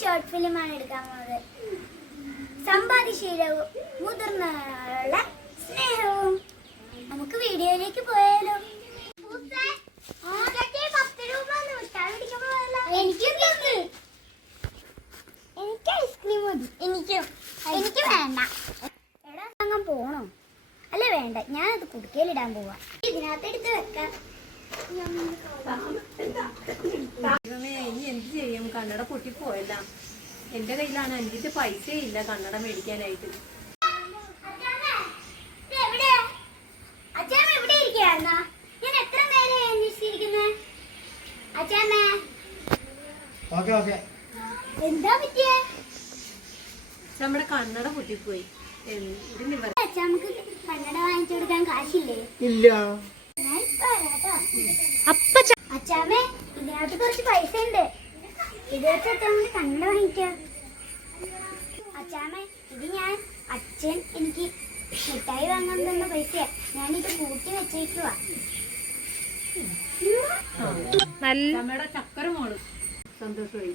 Short ഫിലിമാണ് എടുക്കാൻ പോകുന്നത്. സമ്പാദ്യശീലവും മുതിർന്നവരുടെ സ്നേഹവും. നമുക്ക് വീഡിയോയിലേക്ക് പോയാലോ? എനിക്ക് ഐസ്ക്രീം മതി. എനിക്ക് വേണ്ട. എടാ അങ്ങ് പോണോ? അല്ല വേണ്ട, ഞാനത് കുടുക്കയിലിടാൻ പോവാ. ഇതിനകത്ത് എടുത്ത് വെക്കാം. ഇനി എന്ത് ചെയ്യും? കണ്ണട പൊട്ടിപ്പോയല്ല. എന്റെ കയ്യിലാണ് 5 പൈസ ഇല്ല കണ്ണട മേടിക്കാനായിട്ട്. എന്താ പറ്റിയേ? നമ്മുടെ കണ്ണട പൊട്ടിപ്പോയി. നമുക്ക് കണ്ണട വാങ്ങിച്ചു കൊടുക്കാൻ കാശില്ലേ? ഇല്ല. അച്ചാമ്മേ, ഇതിനകത്ത് കുറച്ച് പൈസ ഉണ്ട്. ഇത് വെച്ചിട്ട് നമുക്ക് കണ്ണട വാങ്ങിക്കാം. അച്ചാമ്മേ, ഇത് ഞാൻ അച്ഛൻ എനിക്ക് മിഠായി വാങ്ങാൻ തന്ന പൈസ. ഞാനിത് കൂട്ടി വെച്ചേക്കുവാ. നമ്മുടെ ചക്കര മോള് സന്തോഷമായി.